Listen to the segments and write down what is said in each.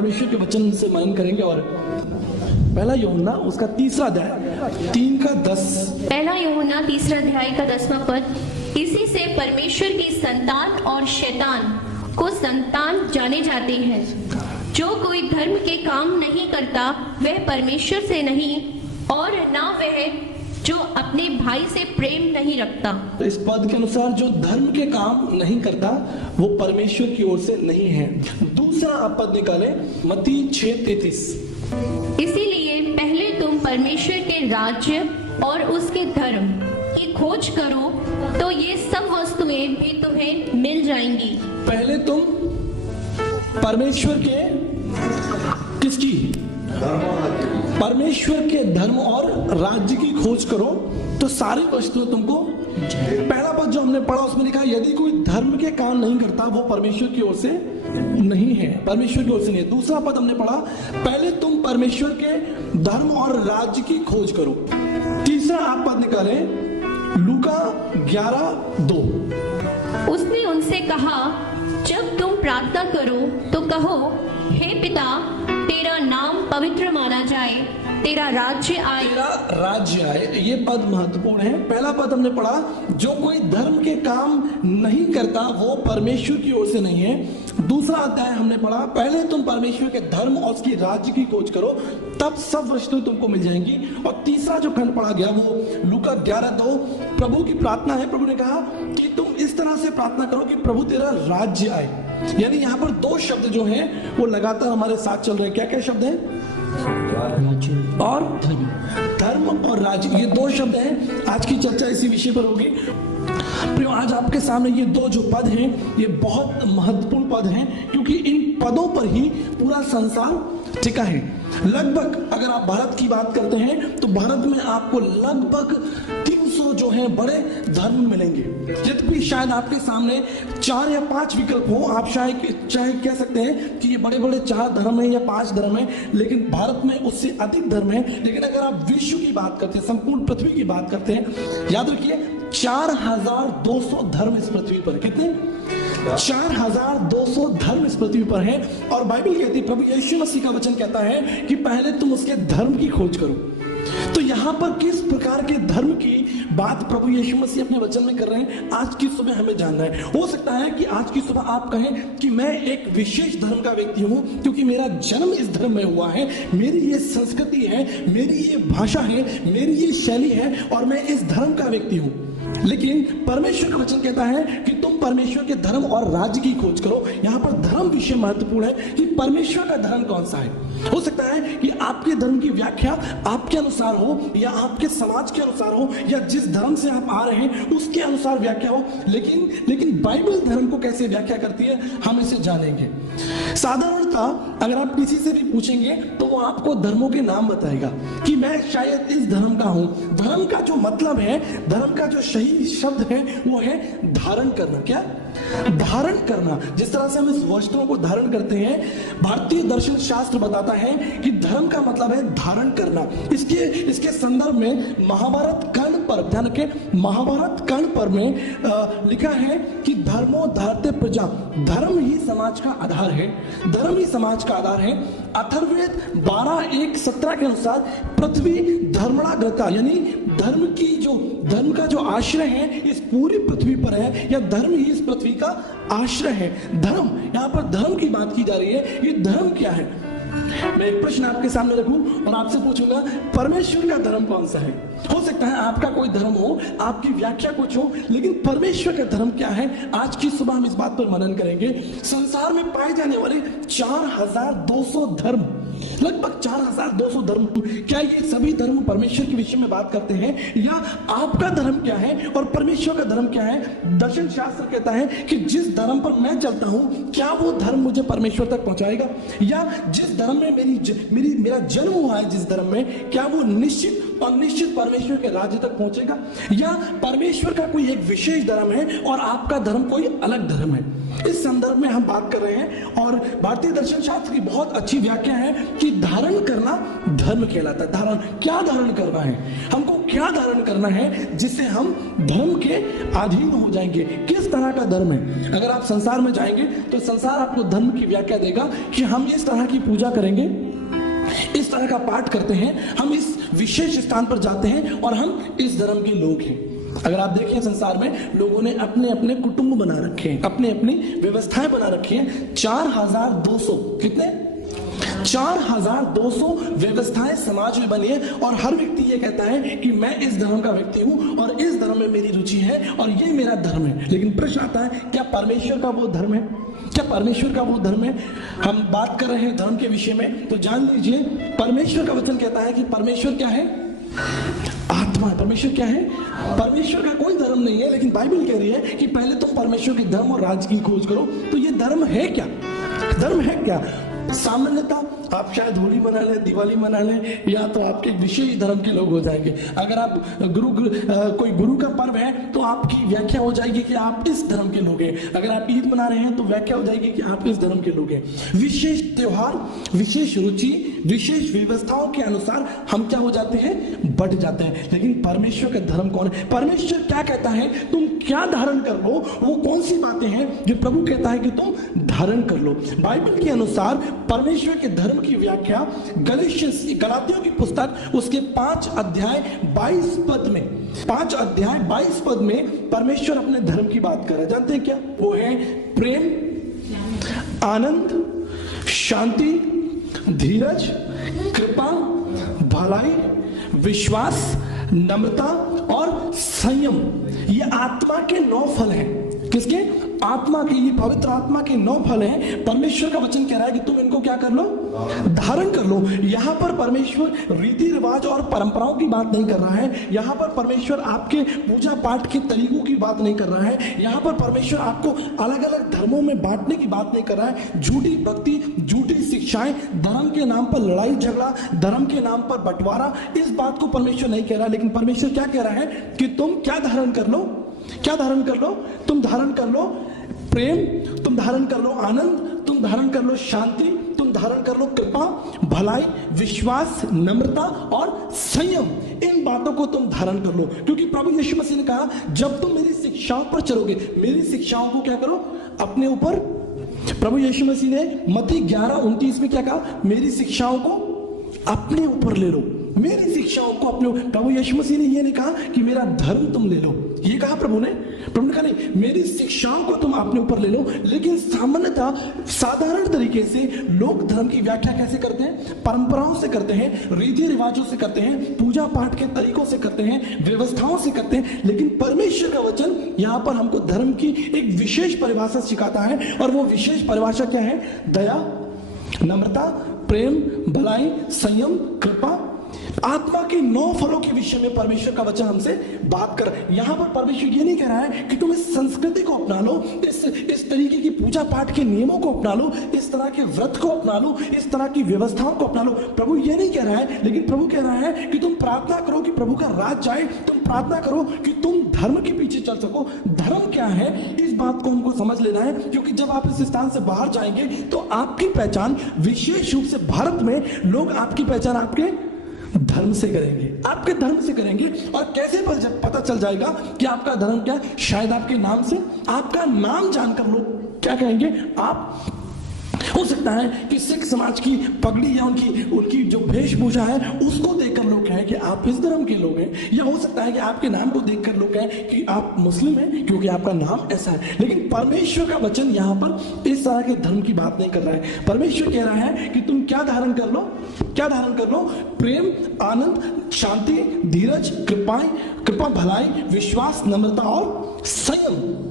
परमेश्वर के वचन से मनन करेंगे। और पहला यूहन्ना उसका 3 अध्याय 3-10। पहला यूहन्ना 3 अध्याय का 10वां पद, इसी से परमेश्वर की संतान और शैतान को संतान जाने जाते हैं। जो कोई धर्म के काम नहीं करता वह परमेश्वर से नहीं, और ना वह जो अपने भाई से प्रेम नहीं रखता। तो इस पद के अनुसार जो धर्म के काम नहीं करता वो परमेश्वर की ओर से नहीं है। दूसरा आप पद निकाले मत्ती 6:33। इसीलिए पहले तुम परमेश्वर के राज्य और उसके धर्म की खोज करो तो ये सब वस्तुएं भी तुम्हें मिल जाएंगी। पहले तुम परमेश्वर के किसकी? परमेश्वर के धर्म और राज्य की खोज करो तो सारी वस्तुएं तुमको। पहला पद जो हमने पढ़ा उसमें लिखा यदि कोई धर्म के काम नहीं करता वो परमेश्वर की ओर से नहीं है, परमेश्वर की ओर से नहीं है। दूसरा पद हमने पढ़ा पहले तुम परमेश्वर के धर्म और राज्य की खोज करो। तीसरा आप पद निकाले लूका 11:2। उसने उनसे कहा, जब तुम प्रार्थना करो तो कहो, हे पिता, तेरा नाम पवित्र माना जाए, तेरा राज्य आए। तेरा राज्य आए, ये पद महत्वपूर्ण है। पहला पद हमने पढ़ा जो कोई धर्म के काम नहीं करता वो परमेश्वर की ओर से नहीं है। दूसरा अध्याय हमने पढ़ा पहले तुम परमेश्वर के धर्म और उसकी राज्य की खोज करो तब सब वस्तुएं तुमको मिल जाएंगी। और तीसरा जो खंड पढ़ा गया वो लूका 11:2 प्रभु की प्रार्थना है। प्रभु ने कहा कि तुम इस तरह से प्रार्थना करो कि प्रभु तेरा राज्य आए। यानी यहाँ पर 2 शब्द जो हैं वो लगातार हमारे साथ चल रहे हैं। क्या क्या शब्द हैं? और धर्म और राज्य, ये 2 शब्द हैं। आज की चर्चा इसी विषय पर होगी। आज आपके सामने ये 2 जो पद हैं ये बहुत महत्वपूर्ण पद हैं क्योंकि इन पदों पर ही पूरा संसार टिका है। लगभग अगर आप भारत की बात करते हैं तो भारत में आपको लगभग 300 जो हैं बड़े धर्म मिलेंगे। यद्यपि शायद आपके सामने 4 या 5 विकल्प हो, आप चाहे कह सकते हैं कि ये बड़े बड़े 4 धर्म हैं या 5 धर्म हैं, लेकिन भारत में उससे अधिक धर्म है। लेकिन अगर आप विश्व की बात करते हैं, संपूर्ण पृथ्वी की बात करते हैं, याद रखिए 4200 धर्म इस पृथ्वी पर। कितने? 4200 धर्म इस पृथ्वी पर हैं। और बाइबल कहती है, प्रभु यीशु मसीह का वचन कहता है कि पहले तुम उसके धर्म की खोज करो। तो यहाँ पर किस प्रकार के धर्म की बात प्रभु यीशु मसीह अपने वचन में कर रहे हैं, आज की सुबह हमें जानना है। हो सकता है कि आज की सुबह आप कहें कि मैं एक विशेष धर्म का व्यक्ति हूं क्योंकि मेरा जन्म इस धर्म में हुआ है, मेरी ये संस्कृति है, मेरी ये भाषा है, मेरी ये शैली है और मैं इस धर्म का व्यक्ति हूं। लेकिन परमेश्वर का वचन कहता है कि तुम परमेश्वर के धर्म और राज्य की खोज करो। यहाँ पर धर्म विषय महत्वपूर्ण है कि परमेश्वर का धर्म कौन सा है। हो सकता है कि आपके धर्म की व्याख्या आपके अनुसार हो या आपके समाज के अनुसार हो या जिस धर्म से आप आ रहे हैं उसके अनुसार व्याख्या हो, लेकिन बाइबल धर्म को कैसे व्याख्या करती है हम इसे जानेंगे। साधारणतः अगर आप किसी से भी पूछेंगे तो वो आपको धर्मों के नाम बताएगा कि मैं शायद इस धर्म का हूं। धर्म का जो मतलब है, धर्म का जो सही शब्द है वो है धारण करना। क्या? धारण करना। जिस तरह से हम इस वस्त्रों को धारण करते हैं, भारतीय दर्शन शास्त्र बताता है कि धर्म का मतलब है धारण करना। इसके संदर्भ में महाभारत कर्ण पर्व, ध्यान रखें, महाभारत कर्ण पर्व में लिखा है कि धर्मो धारते प्रजा, धर्म ही समाज का आधार है, धर्म ही समाज का आधार है। अथर्ववेद 12:1-17 के अनुसार पृथ्वी धर्मणाग्रता, यानी धर्म का जो आश्रय है इस पूरी पृथ्वी पर है, या धर्म ही इस पृथ्वी का आश्रय है। धर्म, यहाँ पर धर्म की बात की जा रही है। ये धर्म क्या है? मैं एक प्रश्न आपके सामने रखूं और आपसे पूछूंगा परमेश्वर का धर्म कौन सा है? हो सकता है आपका कोई धर्म हो, आपकी व्याख्या कुछ हो, लेकिन परमेश्वर का धर्म क्या है? आज की सुबह हम इस बात पर मनन करेंगे। संसार में पाए जाने वाले 4200 धर्म, लगभग 4200 धर्म, क्या ये सभी धर्म परमेश्वर के विषय में बात करते हैं या आपका धर्म क्या है और परमेश्वर का धर्म क्या है? दर्शन शास्त्र कहता है कि जिस धर्म पर मैं चलता हूं क्या वो धर्म मुझे परमेश्वर तक पहुंचाएगा, या जिस धर्म में मेरा जन्म हुआ है, जिस धर्म में, क्या वो निश्चित और निश्चित परमेश्वर के राज्य तक पहुंचेगा, या परमेश्वर का कोई एक विशेष धर्म है और आपका धर्म कोई अलग धर्म है। इस संदर्भ में हम बात कर रहे हैं और भारतीय दर्शन शास्त्र की बहुत अच्छी व्याख्या है कि धारण करना धर्म कहलाता है। धारण, क्या धारण करना है, हमको क्या धारण करना है जिससे हम धर्म के अधीन हो जाएंगे। किस तरह का धर्म है? अगर आप संसार में जाएंगे तो संसार आपको धर्म की व्याख्या देगा कि हम इस तरह की पूजा करेंगे, इस तरह का पाठ करते हैं, हम इस विशेष स्थान पर जाते हैं और हम इस धर्म के लोग हैं। अगर आप देखिए संसार में लोगों ने अपने अपने कुटुंब बना रखे हैं, अपनी अपनी व्यवस्थाएं बना रखी हैं। 4200 कितने 4200 व्यवस्थाएं समाज में बनी है और हर व्यक्ति ये कहता है कि मैं इस धर्म का व्यक्ति हूं और इस धर्म में मेरी रुचि है और ये मेरा धर्म है। लेकिन प्रश्न आता है, क्या परमेश्वर का वो धर्म है? क्या परमेश्वर का वो धर्म है? हम बात कर रहे हैं धर्म के विषय में, तो जान लीजिए परमेश्वर का वचन कहता है कि परमेश्वर क्या है? आत्मा है। परमेश्वर क्या है? परमेश्वर का कोई धर्म नहीं है, लेकिन बाइबल कह रही है कि पहले तुम परमेश्वर के धर्म और राज्य की खोज करो। तो ये धर्म है क्या? धर्म है क्या? सामान्यतः आप शायद होली मना लें, दिवाली मना लें, या तो आपके विशेष धर्म के लोग हो जाएंगे। अगर आप कोई गुरु का पर्व है तो आपकी व्याख्या हो जाएगी कि आप इस धर्म के लोग हैं। अगर आप ईद मना रहे हैं तो व्याख्या हो जाएगी कि आप इस धर्म के लोग हैं। विशेष त्योहार, विशेष रुचि, विशेष व्यवस्थाओं के अनुसार हम क्या हो जाते हैं? बढ़ जाते हैं। लेकिन परमेश्वर का धर्म कौन है? परमेश्वर क्या कहता है तुम क्या धारण कर लो? वो कौन सी बातें हैं जो प्रभु कहता है कि तुम धारण कर लो? बाइबल के अनुसार परमेश्वर के धर्म की व्याख्या गलातियों की पुस्तक उसके 5 अध्याय 22 पद में, 5 अध्याय 22 पद में परमेश्वर अपने धर्म की बात कर रहे हैं। जानते हैं क्या वो है? प्रेम, आनंद, शांति, धीरज, कृपा, भलाई, विश्वास, नम्रता और संयम। ये आत्मा के 9 फल हैं। किसके? आत्मा के। ये पवित्र आत्मा के 9 फल हैं। परमेश्वर का वचन कह रहा है कि तुम इनको क्या कर लो? धारण कर लो। यहां पर परमेश्वर रीति रिवाज और परंपराओं की बात नहीं कर रहा है। यहां पर परमेश्वर आपके पूजा पाठ के तरीकों की बात नहीं कर रहा है। यहां पर परमेश्वर आपको अलग अलग धर्मों में बांटने की बात नहीं कर रहा है। झूठी भक्ति, झूठी शिक्षाएं, धर्म के नाम पर लड़ाई झगड़ा, धर्म के नाम पर बंटवारा, इस बात को परमेश्वर नहीं कह रहा। लेकिन परमेश्वर क्या कह रहा है कि तुम क्या धारण कर लो? क्या धारण कर लो? तुम धारण कर लो प्रेम, तुम धारण कर लो आनंद, तुम धारण कर लो शांति, तुम धारण कर लो कृपा, भलाई, विश्वास, नम्रता और संयम। इन बातों को तुम धारण कर लो, क्योंकि प्रभु यीशु मसीह ने कहा जब तुम मेरी शिक्षाओं पर चलोगे, मेरी शिक्षाओं को क्या करो? अपने ऊपर। प्रभु यीशु मसीह ने मत्ती 11:29 में क्या कहा? मेरी शिक्षाओं को अपने ऊपर ले लो। मेरी शिक्षाओं को अपने। प्रभु यीशु मसीह ने ये नहीं कहा कि मेरा धर्म तुम ले लो, ये कहा प्रभु ने कहा नहीं, मेरी शिक्षाओं को तुम अपने ऊपर ले लो। लेकिन सामान्यतः साधारण तरीके से लोग धर्म की व्याख्या कैसे करते हैं? परंपराओं से करते हैं, रीति रिवाजों से करते हैं, पूजा पाठ के तरीकों से करते हैं, व्यवस्थाओं से करते हैं। लेकिन परमेश्वर का वचन यहाँ पर हमको धर्म की एक विशेष परिभाषा सिखाता है, और वो विशेष परिभाषा क्या है? दया, नम्रता, प्रेम, भलाई, संयम, कृपा। आत्मा के 9 फलों के विषय में परमेश्वर का वचन हमसे बात कर। यहां पर परमेश्वर ये नहीं कह रहा है कि तुम इस संस्कृति को अपना लो, इस तरीके की पूजा पाठ के नियमों को अपना लो, इस तरह के व्रत को अपना लो, इस तरह की व्यवस्थाओं को अपना लो। प्रभु ये नहीं कह रहा है, लेकिन प्रभु कह रहा है कि तुम प्रार्थना करो कि प्रभु का राज जाए। तुम प्रार्थना करो कि तुम धर्म के पीछे चल सको। धर्म क्या है, इस बात को हमको समझ लेना है, क्योंकि जब आप इस स्थान से बाहर जाएंगे तो आपकी पहचान, विशेष रूप से भारत में लोग आपकी पहचान आपके धर्म से करेंगे, आपके धर्म से करेंगे। और कैसे पता चल जाएगा कि आपका धर्म क्या? शायद आपके नाम से। आपका नाम जानकर लोग क्या कहेंगे? आप हो सकता है कि सिख समाज की पगड़ी या उनकी जो वेशभूषा है उसको देखकर लोग कहें कि आप इस धर्म के लोग हैं, या हो सकता है कि आपके नाम को देखकर लोग कहें कि आप मुस्लिम हैं क्योंकि आपका नाम ऐसा है। लेकिन परमेश्वर का वचन यहाँ पर इस तरह के धर्म की बात नहीं कर रहा है। परमेश्वर कह रहा है कि तुम क्या धारण कर लो? क्या धारण कर लो? प्रेम, आनंद, शांति, धीरज, कृपा, भलाई, विश्वास, नम्रता और संयम।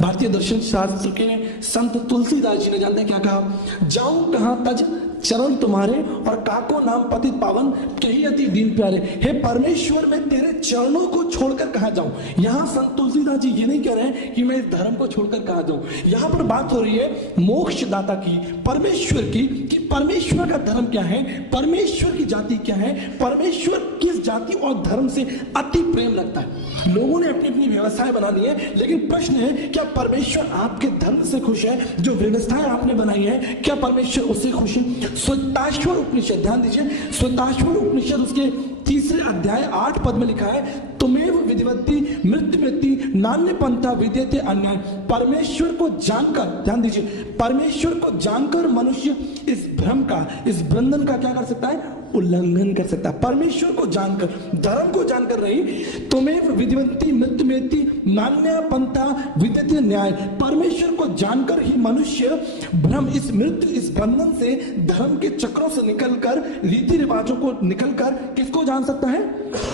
भारतीय दर्शन शास्त्र के संत तुलसीदास जी ने जानते हैं क्या कहा? जाऊं कहां तज चरण तुम्हारे, और काको नाम पतित पावन, कही अति दीन प्यारे। हे परमेश्वर, मैं तेरे चरणों को छोड़कर कहां जाऊं? यहां संत तुलसीदास जी ये नहीं कह रहे हैं कि मैं इस धर्म को छोड़कर कहां जाऊं। यहां पर बात हो रही है मोक्षदाता की, परमेश्वर की, कि परमेश्वर का धर्म क्या है, परमेश्वर की जाति क्या है, परमेश्वर किस जाति और धर्म से अति प्रेम लगता है। लोगों ने अपनी अपनी व्यवस्थाएं बना ली है, लेकिन प्रश्न है क्या परमेश्वर आपके धर्म से खुश है? जो व्यवस्थाएं आपने बनाई है, क्या परमेश्वर उससे खुश है? श्वेताश्वर उपनिषद, ध्यान दीजिए, श्वेताश्वर उपनिषद उसके 3 अध्याय 8 पद में लिखा है, तुमेव विधिवती मृत्युमेति नान्य पंथा विद्यते अन्याय। परमेश्वर को जानकर, ध्यान दीजिए, परमेश्वर को जानकर मनुष्य इस भ्रम का, इस बंधन का क्या कर सकता है? उल्लंघन कर सकता है। परमेश्वर को जानकर, धर्म को जानकर नहीं, तुमेव विधिवती मृत्युमेति नान्य पंथा विद्यते न्याय। परमेश्वर को जानकर ही मनुष्य भ्रम, इस मृत्यु, इस बंधन से, धर्म के चक्रों से निकलकर, रीति रिवाजों को निकलकर किसको जान सकता है?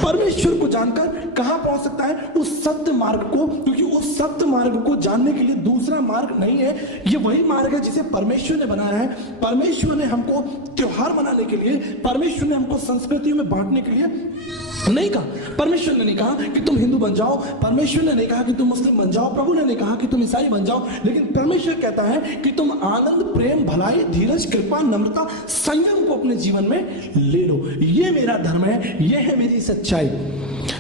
परमेश्वर को जानकर कहां पहुंच सकता है? उस सत्य मार्ग को, क्योंकि उस सत्य मार्ग को जानने के लिए दूसरा मार्ग नहीं है। ये वही मार्ग है जिसे परमेश्वर ने बनाया है। परमेश्वर ने हमको त्योहार मनाने के लिए, परमेश्वर ने हमको संस्कृतियों में बांटने के लिए नहीं कहा। परमेश्वर ने नहीं कहा कि तुम हिंदू बन जाओ, परमेश्वर ने नहीं कहा कि तुम मुस्लिम बन जाओ, प्रभु ने नहीं कहा कि तुम ईसाई बन जाओ, लेकिन परमेश्वर कहता है कि तुम आनंद, प्रेम, भलाई, धीरज, कृपा, नम्रता, संयम को अपने जीवन में ले लो। ये मेरा धर्म है, ये है मेरी सच्चाई।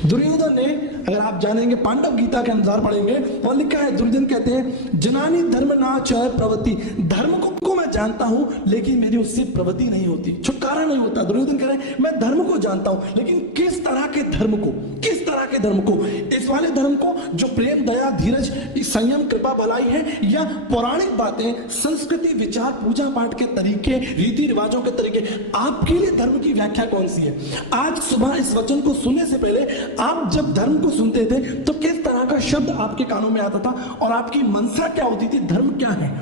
दुर्योधन ने, अगर आप जानेंगे, पांडव गीता के अनुसार पढ़ेंगे, वहां लिखा है, दुर्योधन कहते हैं, जनानी धर्म ना चाहे प्रवृत्ति, धर्म को मैं जानता हूं लेकिन मेरी उससे प्रवृत्ति नहीं होती, छुटकारा नहीं होता। दुर्योधन कह रहे हैं, मैं धर्म को जानता हूं लेकिन किस तरह के धर्म को, किस तरह के धर्म को? इस वाले धर्म को जो प्रेम, दया, धीरज, संयम, कृपा, भलाई है, या पौराणिक बातें, संस्कृति, विचार, पूजा पाठ के तरीके, रीति रिवाजों के तरीके? आपके लिए धर्म की व्याख्या कौन सी है? आज सुबह इस वचन को सुनने से पहले आप जब धर्म को सुनते थे तो किस तरह का शब्द आपके कानों में आता था और आपकी मनसा क्या होती थी? धर्म क्या है?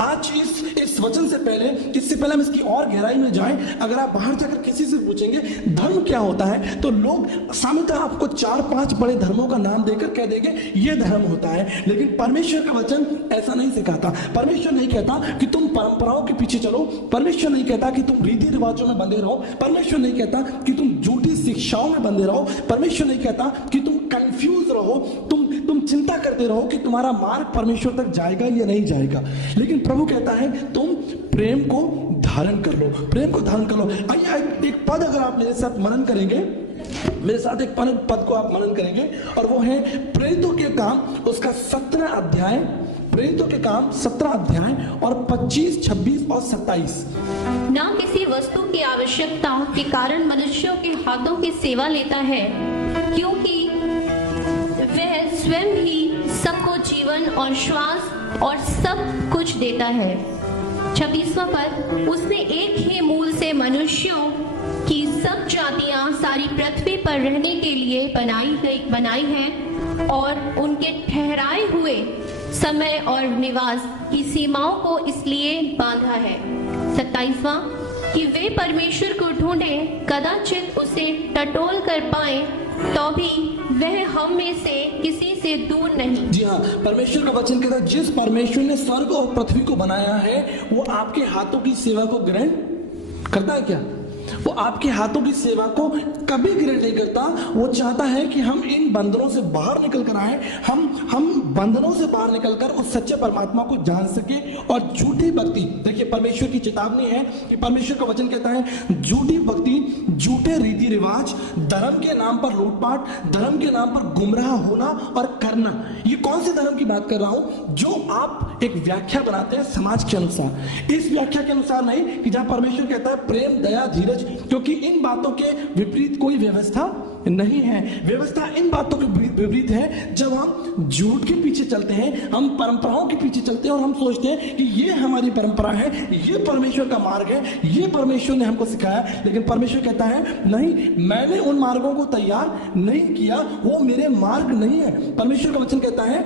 आज इस वचन से पहले, इससे पहले हम इसकी और गहराई में जाएं, अगर आप बाहर जाकर किसी से पूछेंगे धर्म क्या होता है, तो लोग सामान्यतः आपको 4-5 बड़े धर्मों का नाम देकर कह देंगे ये धर्म होता है। लेकिन परमेश्वर का वचन ऐसा नहीं सिखाता। परमेश्वर नहीं कहता कि तुम परंपराओं के पीछे चलो, परमेश्वर नहीं कहता कि तुम रीति रिवाजों में बंधे रहो, परमेश्वर नहीं कहता कि तुम झूठी शिक्षाओं में बंधे रहो, परमेश्वर नहीं कहता कि तुम कंफ्यूज रहो, तुम चिंता करते रहो कि तुम्हारा मार्ग परमेश्वर तक जाएगा या नहीं जाएगा। लेकिन प्रभु कहता है तुम प्रेम को धारण कर लो, प्रेम को धारण कर लो। आइए एक पद अगर आप मेरे साथ मनन करेंगे, मेरे साथ एक पद को आप मनन करेंगे, और वो है प्रेरितों के काम, उसका 17 अध्याय, प्रेरितों के काम 17 अध्याय और 25, 26 और 27। ना किसी वस्तु की आवश्यकता के कारण मनुष्यों के हाथों की सेवा लेता है, क्योंकि वह स्वयं ही सबको जीवन और श्वास और सब कुछ देता है। 26वां पद, उसने एक ही मूल से मनुष्यों की सब जातियां सारी पृथ्वी पर रहने के लिए बनाई हैं और उनके ठहराए हुए समय और निवास की सीमाओं को इसलिए बांधा है। 27वां, कि वे परमेश्वर को ढूंढें, कदाचित उसे टटोल कर पाएं, तो भी वह हम में से किसी से दूर नहीं। जी हाँ, परमेश्वर का वचन कहता है जिस परमेश्वर ने स्वर्ग और पृथ्वी को बनाया है वो आपके हाथों की सेवा को ग्रहण करता है क्या? वो आपके हाथों की सेवा को कभी ग्रहण नहीं करता। वो चाहता है कि हम इन बंधनों से बाहर निकल कर आए, हम बंधनों से बाहर निकलकर उस सच्चे परमात्मा को जान सके। और झूठी भक्ति, देखिए परमेश्वर की चेतावनी है कि परमेश्वर का वचन कहता है झूठी भक्ति, झूठे रीति रिवाज, धर्म के नाम पर लूटपाट, धर्म के नाम पर गुमराह होना और करना। ये कौन से धर्म की बात कर रहा हूं? जो आप एक व्याख्या बनाते हैं समाज के अनुसार, इस व्याख्या के अनुसार नहीं कि जहां परमेश्वर कहता है प्रेम, दया, धीरज, क्योंकि इन बातों के विपरीत कोई व्यवस्था नहीं है। व्यवस्था इन बातों के विपरीत है जब हम झूठ के पीछे चलते हैं, हम परंपराओं के पीछे चलते हैं और हम सोचते हैं कि ये हमारी परंपरा है, ये परमेश्वर का मार्ग है, ये परमेश्वर ने हमको सिखाया। लेकिन परमेश्वर कहता है नहीं, मैंने उन मार्गों को तैयार नहीं किया, वो मेरे मार्ग नहीं है। परमेश्वर का वचन कहता है,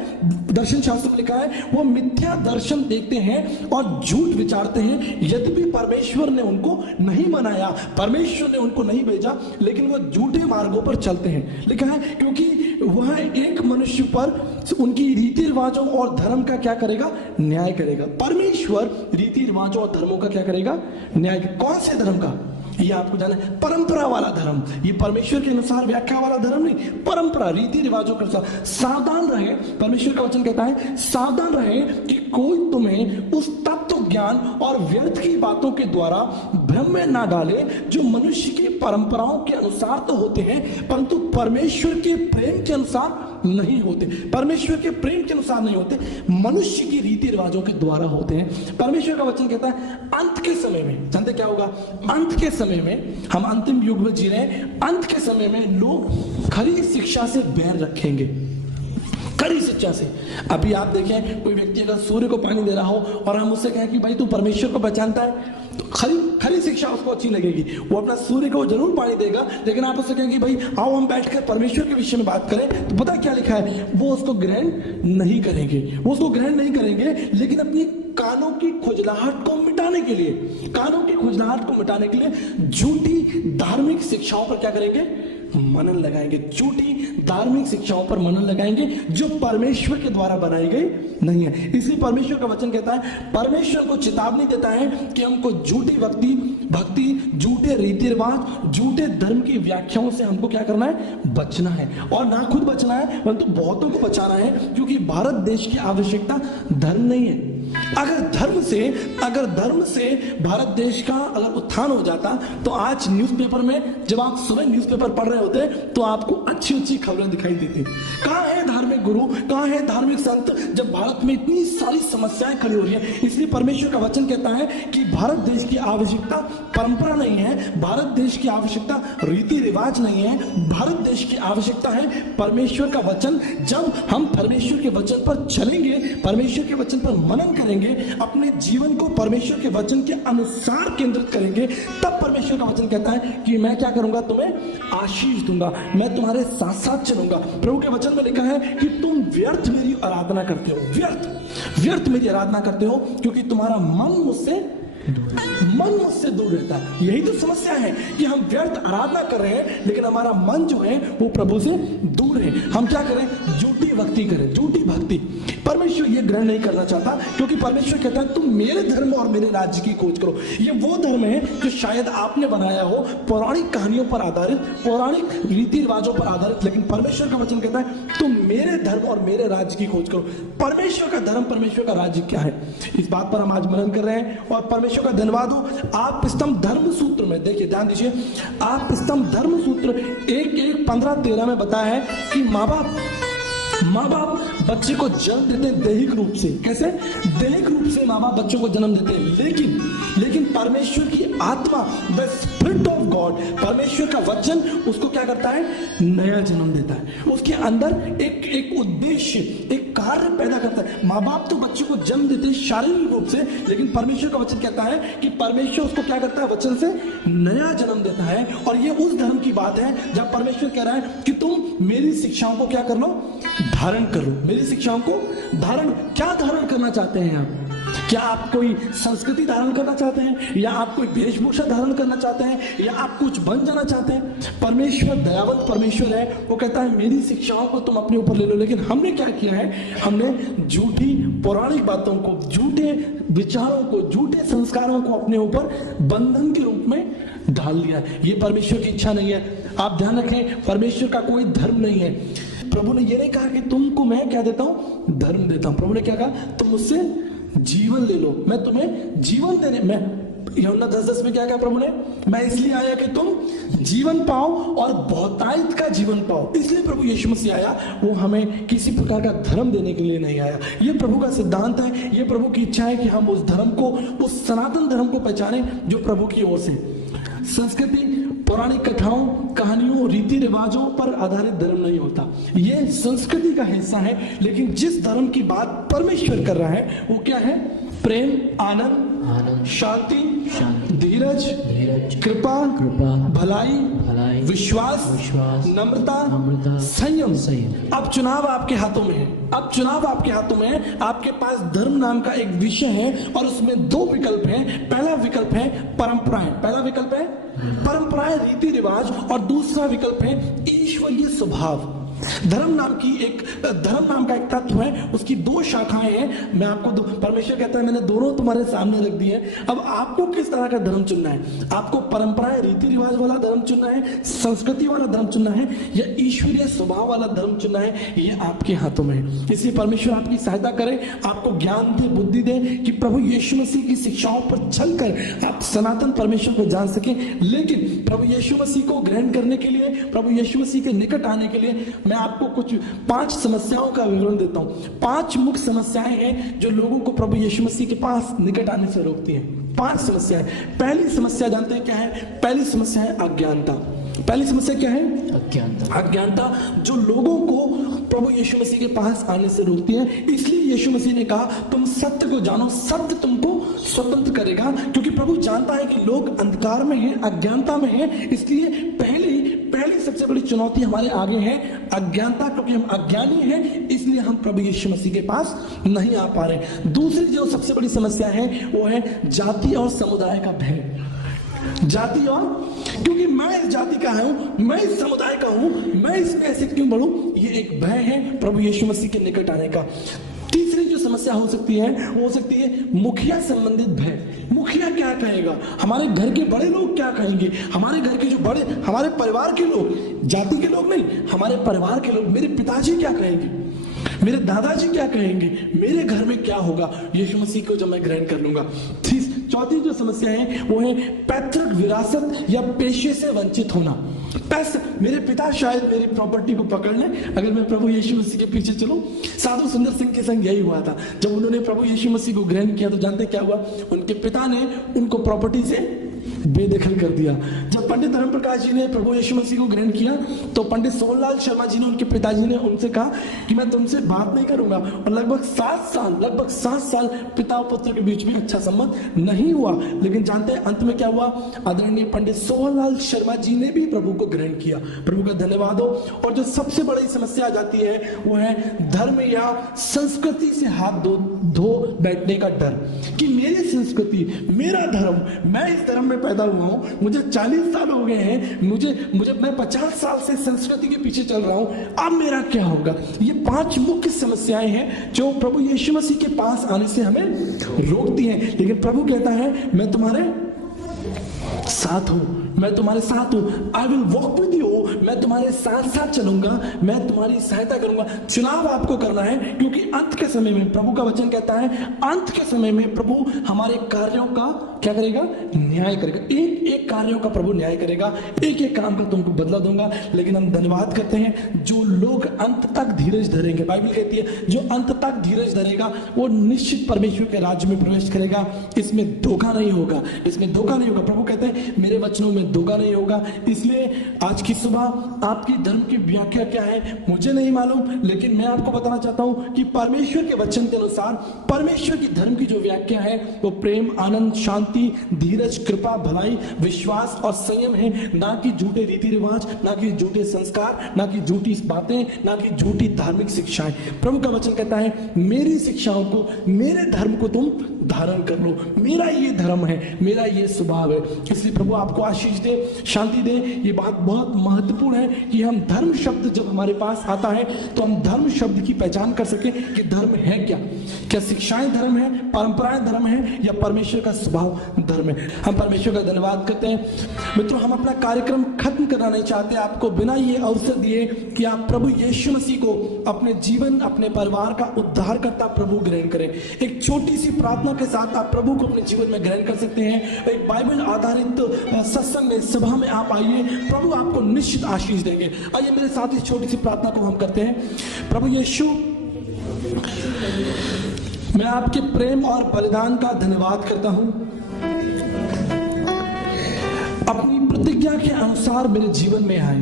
दर्शन शास्त्र में लिखा है, वो मिथ्या दर्शन देखते हैं और झूठ विचारते हैं, यद्यपि परमेश्वर ने उनको नहीं बनाया, परमेश्वर ने उनको नहीं भेजा, लेकिन वो झूठे मार्गों पर चलते हैं। लिखा है क्योंकि वह एक मनुष्य पर उनकी रीति रिवाजों और धर्म का क्या करेगा? न्याय करेगा। परमेश्वर रीति रिवाजों और धर्मों का क्या करेगा? न्याय। कौन से धर्म का? ये आपको जाना है, परंपरा वाला धर्म। ये परमेश्वर के अनुसार व्याख्या वाला धर्म नहीं, परंपरा, रीति रिवाजों के अनुसार। सावधान रहे, परमेश्वर का वचन कहता है सावधान रहे कि कोई तुम्हें उस तत्व ज्ञान और व्यर्थ की बातों के द्वारा भ्रम में ना डाले, जो मनुष्य की परंपराओं के अनुसार तो होते हैं परंतु परमेश्वर के प्रेम के अनुसार नहीं होते। परमेश्वर के प्रेम के अनुसार नहीं होते, मनुष्य की रीति रिवाजों के द्वारा होते हैं। परमेश्वर का वचन कहता है अंत के समय में, जानते क्या होगा? अंत के समय में, हम अंतिम युग में जी रहे हैं, अंत के समय में लोग खरी शिक्षा से बैर रखेंगे, खरी शिक्षा से। अभी आप देखें, कोई व्यक्ति अगर सूर्य को पानी दे रहा हो और हम उससे कहें कि भाई तू परमेश्वर को पहचानता है, तो खरी शिक्षा उसको अच्छी लगेगी, वो अपना सूर्य को जरूर पानी देगा। लेकिन आप उससे कहें कि भाई आओ हम बैठकर परमेश्वर के विषय में बात करें, तो पता क्या लिखा है? वो उसको ग्रहण नहीं करेंगे, वो उसको ग्रहण नहीं करेंगे। लेकिन अपनी कानों की खुजलाहट को मिटाने के लिए, कानों की खुजलाहट को मिटाने के लिए झूठी धार्मिक शिक्षाओं पर क्या करेंगे? मनन लगाएंगे। झूठी धार्मिक शिक्षाओं पर मनन लगाएंगे जो परमेश्वर के द्वारा बनाई गई नहीं है। इसलिए परमेश्वर का वचन कहता है, परमेश्वर को चेतावनी देता है कि हमको झूठी भक्ति, झूठे रीति रिवाज, झूठे धर्म की व्याख्याओं से हमको क्या करना है? बचना है। और ना खुद बचना है परंतु बहुतों को बचाना है, क्योंकि भारत देश की आवश्यकता धर्म नहीं है। अगर धर्म से भारत देश का अगर उत्थान हो जाता, तो आज न्यूज़पेपर में जब आप सुबह न्यूज़पेपर पढ़ रहे होते तो आपको अच्छी अच्छी खबरें दिखाई देती। कहाँ है धार्मिक गुरु, कहाँ है धार्मिक संत, जब भारत में इतनी सारी समस्याएं खड़ी हो रही है? इसलिए परमेश्वर का वचन कहता है कि भारत देश की आवश्यकता परंपरा नहीं है, भारत देश की आवश्यकता रीति रिवाज नहीं है, भारत देश की आवश्यकता है परमेश्वर का वचन। जब हम परमेश्वर के वचन पर चलेंगे, परमेश्वर के वचन पर मनन करेंगे, अपने जीवन को परमेश्वर के वचन के अनुसार केंद्रित करेंगे, तब परमेश्वर का वचन कहता है कि मैं क्या करूंगा? तुम्हें आशीष दूंगा, मैं तुम्हारे साथ साथ चलूंगा। प्रभु के वचन में लिखा है कि तुम व्यर्थ मेरी आराधना करते हो, व्यर्थ मेरी आराधना करते हो, क्योंकि तुम्हारा मन मुझसे दूर रहता है। यही तो समस्या है कि हम व्यर्थ आराधना कर रहे हैं, लेकिन हमारा मन जो है वो प्रभु से दूर है। हम क्या करें? झूठी भक्ति करें, झूठी भक्ति। परमेश्वर ये ग्रहण नहीं करना चाहता, क्योंकि परमेश्वर कहता है तुम मेरे धर्म और मेरे राज्य की खोज करो। ये वो धर्म है जो शायद आपने बनाया हो, पौराणिक कहानियों पर आधारित, पौराणिक रीति रिवाजों पर आधारित, लेकिन परमेश्वर का वचन कहता है तुम मेरे धर्म और मेरे राज्य की खोज करो। परमेश्वर का धर्म, परमेश्वर का राज्य क्या है? इस बात पर हम आज मनन कर रहे हैं और परमेश्वर का धन्यवाद हो। आप स्तंभ धर्म सूत्र में देखिए, ध्यान दीजिए, आप स्तंभ धर्म सूत्र 1:15-13 में बताया है कि माँ बाप बच्चे को जन्म देते हैं दैहिक रूप से। कैसे? दैहिक रूप से माँ बाप बच्चों को जन्म देते हैं, लेकिन परमेश्वर की आत्मा, द स्पिरिट ऑफ गॉड, परमेश्वर का वचन उसको क्या करता है? नया जन्म देता है। उसके अंदर एक उद्देश्य, एक कार्य पैदा करता है। माँ बाप तो बच्चों को जन्म देते हैं शारीरिक रूप से, लेकिन परमेश्वर का वचन कहता है कि परमेश्वर उसको क्या करता है? वचन से नया जन्म देता है। और ये उस धर्म की बात है जब परमेश्वर कह रहा है कि तुम मेरी शिक्षाओं को क्या कर लो? धारण कर लो। मेरी शिक्षाओं को क्या धारण करना चाहते हैं आप? क्या आप कोई संस्कृति धारण करना चाहते हैं, या आप कोई वेशभूषा धारण करना चाहते हैं, या आप कुछ बन जाना चाहते हैं? परमेश्वर दयावंत परमेश्वर है, वो कहता है मेरी शिक्षाओं को तुम अपने ऊपर ले लो। लेकिन हमने क्या किया है? हमने झूठी पौराणिक बातों को, झूठे विचारों को, झूठे संस्कारों को अपने ऊपर बंधन के रूप में ढाल लिया। ये परमेश्वर की इच्छा नहीं है। आप ध्यान रखें, परमेश्वर का कोई धर्म नहीं है। प्रभु ने ये नहीं कहा कि तुमको मैं क्या देता हूं? धर्म देता हूं। प्रभु ने क्या कहा? तुम मुझसे जीवन ले लो, मैं तुम्हें जीवन देने, मैं यूहन्ना 10:10 में क्या कहा प्रभु ने? मैं इसलिए आया कि तुम जीवन पाओ और बहुतायत का जीवन पाओ। इसलिए प्रभु यीशु मसीह आया, वो हमें किसी प्रकार का धर्म देने के लिए नहीं आया। ये प्रभु का सिद्धांत है, ये प्रभु की इच्छा है कि हम उस धर्म को, उस सनातन धर्म को पहचाने जो प्रभु की ओर से। संस्कृति, पौराणिक कथाओं, कहानियों, रीति रिवाजों पर आधारित धर्म नहीं होता। ये संस्कृति का हिस्सा है, लेकिन जिस धर्म की बात परमेश्वर कर रहा है वो क्या है? प्रेम, आनंद, शांति, धीरज, कृपा, भलाई, विश्वास, नम्रता, संयम। अब चुनाव आपके हाथों में है। आपके पास धर्म नाम का एक विषय है और उसमें दो विकल्प हैं। पहला विकल्प है परंपराएं, रीति रिवाज, और दूसरा विकल्प है ईश्वरीय स्वभाव। धर्म नाम का एक तत्व है, उसकी दो शाखाएं हैं। मैं आपको परमेश्वर कहता है मैंने दोनों तुम्हारे सामने रख दिए हैं। अब आपको किस तरह का धर्म चुनना है? आपको परंपराएं, रीति रिवाज वाला धर्म चुनना है, संस्कृति वाला धर्म चुनना है, या ईश्वरीय स्वभाव वाला धर्म चुनना है? ये आपके हाथों में है। इसलिए परमेश्वर आपकी सहायता करे, आपको ज्ञान दे, बुद्धि दे कि प्रभु यीशु मसीह की शिक्षाओं पर चलकर आप सनातन परमेश्वर को जान सके। लेकिन प्रभु यीशु मसीह को ग्रहण करने के लिए, प्रभु यीशु मसीह के निकट आने के लिए मैं आपको कुछ 5 समस्याओं का विवरण देता हूं। 5 मुख्य समस्याएं हैं जो लोगों को प्रभु यीशु मसीह के पास निकट आने से रोकती हैं। 5 समस्याएं। पहली समस्या जानते हैं क्या है? पहली समस्या है अज्ञानता। पहली समस्या क्या है? अज्ञानता, जो लोगों को प्रभु यीशु मसीह के पास आने से रोकती है। इसलिए यीशु मसीह ने कहा तुम सत्य को जानो, सत्य तुमको स्वतंत्र करेगा। क्योंकि प्रभु जानता है कि लोग अंधकार में हैं, अज्ञानता में हैं। इसलिए पहली सबसे बड़ी चुनौती हमारे आगे है अज्ञानता, क्योंकि हम अज्ञानी हैं, इसलिए हम प्रभु यीशु मसीह के पास नहीं आ पा रहे। दूसरी जो सबसे बड़ी समस्या है वो है जाति और समुदाय का भय। जाति और, क्योंकि मैं इस जाति का हूं, मैं इस समुदाय का हूं, मैं इसमें ऐसे क्यों बढ़ूं, ये एक भय है प्रभु यीशु मसीह के निकट आने का। तीसरी जो समस्या हो सकती है वो हो सकती है मुखिया संबंधित भय। मुखिया क्या कहेगा, हमारे घर के बड़े लोग क्या कहेंगे, हमारे घर के जो बड़े, हमारे परिवार के लोग, जाति के लोग नहीं, हमारे परिवार के लोग, मेरे पिताजी क्या कहेंगे, मेरे दादाजी क्या कहेंगे, मेरे घर में क्या होगा यीशु मसीह को जब मैं ग्रहण कर लूंगा। चौथी जो समस्या है वो है पैतृक विरासत या पेशे से वंचित होना। पैसे, मेरे पिता शायद मेरी प्रॉपर्टी को पकड़ लें अगर मैं प्रभु यीशु मसीह के पीछे चलूं। साधु सुंदर सिंह के संग यही हुआ था। जब उन्होंने प्रभु यीशु मसीह को ग्रहण किया तो जानते क्या हुआ? उनके पिता ने उनको प्रॉपर्टी से बेदखल कर दिया। जब पंडित धर्म प्रकाश जी ने प्रभु यीशु मसीह को ग्रहण किया तो पंडित सोहनलाल शर्मा जी ने, उनके पिताजी ने उनसे कहा कि मैं तुमसे बात नहीं करूंगा। और लगभग 7 साल पिता और पुत्र के बीच में अच्छा संबंध नहीं हुआ। लेकिन जानते हैं अंत में क्या हुआ? आदरणीय पंडित सोहनलाल शर्मा जी ने भी प्रभु को ग्रहण किया। प्रभु का धन्यवाद हो। और जो सबसे बड़ी समस्या आ जाती है वो है धर्म या संस्कृति से हाथ धो बैठने का डर, कि मेरी संस्कृति, मेरा धर्म, मैं इस धर्म में पैदा हुआ हूं, मुझे 40 साल हो गए हैं, मैं 50 साल से संस्कृति के पीछे चल रहा हूं, अब मेरा क्या होगा? ये 5 मुख्य समस्याएं हैं जो प्रभु यीशु मसीह के पास आने से हमें रोकती हैं। लेकिन प्रभु कहता है मैं तुम्हारे साथ हूं, मैं तुम्हारे साथ हूं, I will walk with you, मैं तुम्हारे साथ साथ चलूंगा, मैं तुम्हारी सहायता करूंगा। चुनाव आपको करना है, क्योंकि अंत के समय में प्रभु का वचन कहता है अंत के समय में प्रभु हमारे कार्यों का क्या करेगा? न्याय करेगा। एक कार्यों का प्रभु न्याय करेगा, एक काम का तुमको बदला दूंगा। लेकिन हम धन्यवाद करते हैं जो लोग अंत तक धीरज धरेंगे, बाइबल कहती है जो अंत तक धीरज धरेगा वो निश्चित परमेश्वर के राज्य में प्रवेश करेगा। इसमें धोखा नहीं होगा, इसमें धोखा नहीं होगा। प्रभु कहते हैं मेरे वचनों में धोखा नहीं होगा। इसलिए आज की सुबह आपकी धर्म की व्याख्या क्या है मुझे नहीं मालूम, लेकिन मैं आपको बताना चाहता हूं कि परमेश्वर के वचन के अनुसार परमेश्वर की धर्म की जो व्याख्या है वो प्रेम, आनंद, शांति, धीरज, कृपा, भलाई, विश्वास और संयम है। ना कि झूठे रीति रिवाज, ना कि झूठे संस्कार, ना कि झूठी बातें, ना कि झूठी धार्मिक शिक्षाएं। प्रभु का वचन कहता है मेरी शिक्षाओं को, मेरे धर्म को तुम धारण कर लो, मेरा ये धर्म है, मेरा ये स्वभाव है। इसलिए प्रभु आपको आशीष दे, शांति दे। ये बात बहुत महत्वपूर्ण है कि हम धर्म शब्द जब हमारे पास आता है तो हम धर्म शब्द की पहचान कर सके कि धर्म है क्या शिक्षाएं धर्म है, परंपराएं धर्म है, या परमेश्वर का स्वभाव धर्म है। हम परमेश्वर का धन्यवाद करते हैं। मित्रों, हम अपना कार्यक्रम खत्म करना नहीं चाहते आपको बिना ये अवसर दिए कि आप प्रभु यीशु मसीह को अपने जीवन, अपने परिवार का उद्धारकर्ता प्रभु ग्रहण करें। एक छोटी सी प्रार्थना के साथ आप प्रभु को अपने जीवन में ग्रहण कर सकते हैं। एक बाइबल आधारित सत्संग में, सभा में आप आइए, प्रभु आपको निश्चित आशीष देंगे। आइए मेरे साथ इस छोटी सी प्रार्थना को हम करते हैं। प्रभु यीशु, मैं आपके प्रेम और बलिदान का धन्यवाद करता हूं। अपनी प्रतिज्ञा के अनुसार मेरे जीवन में आए,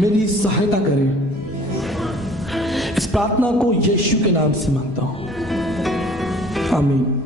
मेरी सहायता करें। इस प्रार्थना को यीशु के नाम से मांगता हूं, आमीन।